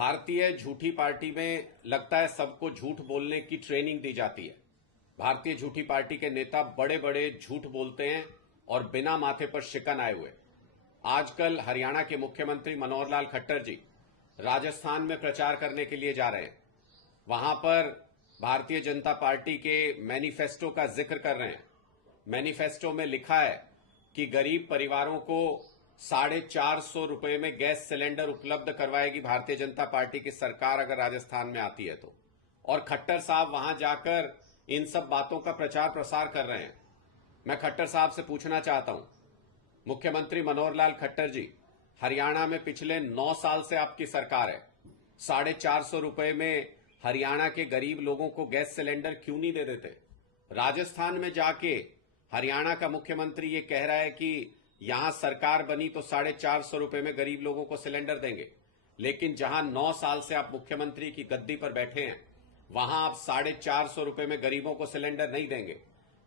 भारतीय झूठी पार्टी में लगता है सबको झूठ बोलने की ट्रेनिंग दी जाती है। भारतीय झूठी पार्टी के नेता बड़े बड़े झूठ बोलते हैं और बिना माथे पर शिकन आए हुए। आजकल हरियाणा के मुख्यमंत्री मनोहर लाल खट्टर जी राजस्थान में प्रचार करने के लिए जा रहे हैं। वहां पर भारतीय जनता पार्टी के मैनिफेस्टो का जिक्र कर रहे हैं। मैनिफेस्टो में लिखा है कि गरीब परिवारों को 450 रुपए में गैस सिलेंडर उपलब्ध करवाएगी भारतीय जनता पार्टी की सरकार अगर राजस्थान में आती है तो। और खट्टर साहब वहां जाकर इन सब बातों का प्रचार प्रसार कर रहे हैं। मैं खट्टर साहब से पूछना चाहता हूं, मुख्यमंत्री मनोहर लाल खट्टर जी, हरियाणा में पिछले 9 साल से आपकी सरकार है। 450 रुपए में हरियाणा के गरीब लोगों को गैस सिलेंडर क्यों नहीं दे देते? राजस्थान में जाके हरियाणा का मुख्यमंत्री ये कह रहा है कि यहां सरकार बनी तो 450 रुपए में गरीब लोगों को सिलेंडर देंगे, लेकिन जहां 9 साल से आप मुख्यमंत्री की गद्दी पर बैठे हैं वहां आप 450 रुपए में गरीबों को सिलेंडर नहीं देंगे।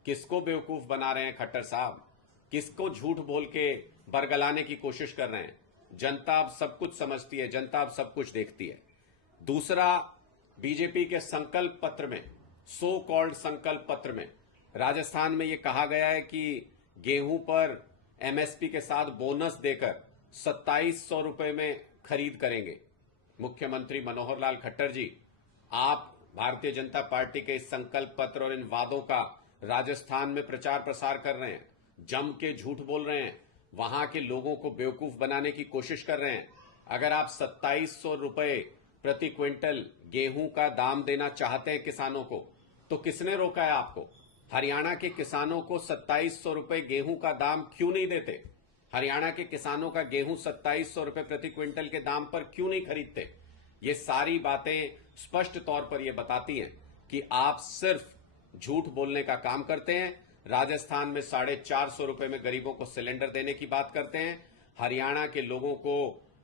किसको बेवकूफ बना रहे हैं खट्टर साहब? किसको झूठ बोल के बरगलाने की कोशिश कर रहे हैं? जनता अब सब कुछ समझती है, जनता अब सब कुछ देखती है। दूसरा, बीजेपी के संकल्प पत्र में, सो कॉल्ड संकल्प पत्र में राजस्थान में यह कहा गया है कि गेहूं पर एमएसपी के साथ बोनस देकर 2700 रुपए में खरीद करेंगे। मुख्यमंत्री मनोहर लाल खट्टर जी, आप भारतीय जनता पार्टी के इस संकल्प पत्र और इन वादों का राजस्थान में प्रचार प्रसार कर रहे हैं, जम के झूठ बोल रहे हैं, वहां के लोगों को बेवकूफ बनाने की कोशिश कर रहे हैं। अगर आप 2700 रुपए प्रति क्विंटल गेहूं का दाम देना चाहते हैं किसानों को, तो किसने रोका है आपको? हरियाणा के किसानों को 2700 रुपए गेहूं का दाम क्यों नहीं देते? हरियाणा के किसानों का गेहूं 2700 रुपए प्रति क्विंटल के दाम पर क्यों नहीं खरीदते? ये सारी बातें स्पष्ट तौर पर यह बताती हैं कि आप सिर्फ झूठ बोलने का काम करते हैं। राजस्थान में 450 रुपए में गरीबों को सिलेंडर देने की बात करते हैं। हरियाणा के लोगों को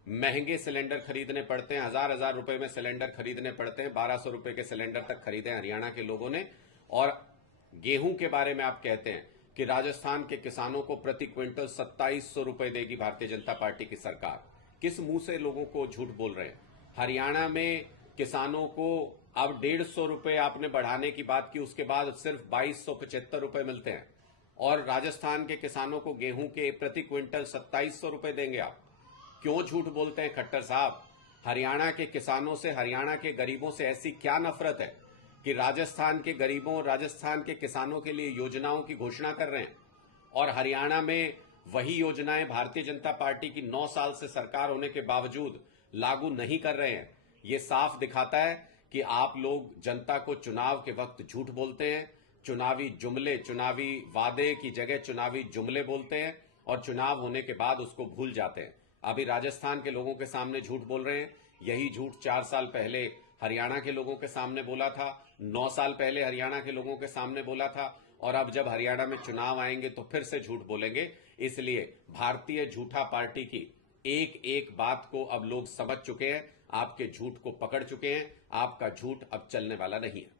महंगे सिलेंडर खरीदने पड़ते हैं, हजार रुपए में सिलेंडर खरीदने पड़ते हैं। 1200 रुपए के सिलेंडर तक खरीदे हरियाणा के लोगों ने। और गेहूं के बारे में आप कहते हैं कि राजस्थान के किसानों को प्रति क्विंटल 2700 रुपए देगी भारतीय जनता पार्टी की सरकार। किस मुंह से लोगों को झूठ बोल रहे हैं? हरियाणा में किसानों को अब 150 रुपए आपने बढ़ाने की बात की, उसके बाद सिर्फ 2275 रुपए मिलते हैं। और राजस्थान के किसानों को गेहूं के प्रति क्विंटल 2700 रुपए देंगे आप। क्यों झूठ बोलते हैं खट्टर साहब? हरियाणा के किसानों से, हरियाणा के गरीबों से ऐसी क्या नफरत है कि राजस्थान के गरीबों, राजस्थान के किसानों के लिए योजनाओं की घोषणा कर रहे हैं और हरियाणा में वही योजनाएं भारतीय जनता पार्टी की 9 साल से सरकार होने के बावजूद लागू नहीं कर रहे हैं? ये साफ दिखाता है कि आप लोग जनता को चुनाव के वक्त झूठ बोलते हैं। चुनावी जुमले, चुनावी वादे की जगह चुनावी जुमले बोलते हैं और चुनाव होने के बाद उसको भूल जाते हैं। अभी राजस्थान के लोगों के सामने झूठ बोल रहे हैं। यही झूठ 4 साल पहले हरियाणा के लोगों के सामने बोला था, 9 साल पहले हरियाणा के लोगों के सामने बोला था, और अब जब हरियाणा में चुनाव आएंगे तो फिर से झूठ बोलेंगे। इसलिए भारतीय झूठा पार्टी की एक एक बात को अब लोग समझ चुके हैं, आपके झूठ को पकड़ चुके हैं। आपका झूठ अब चलने वाला नहीं है।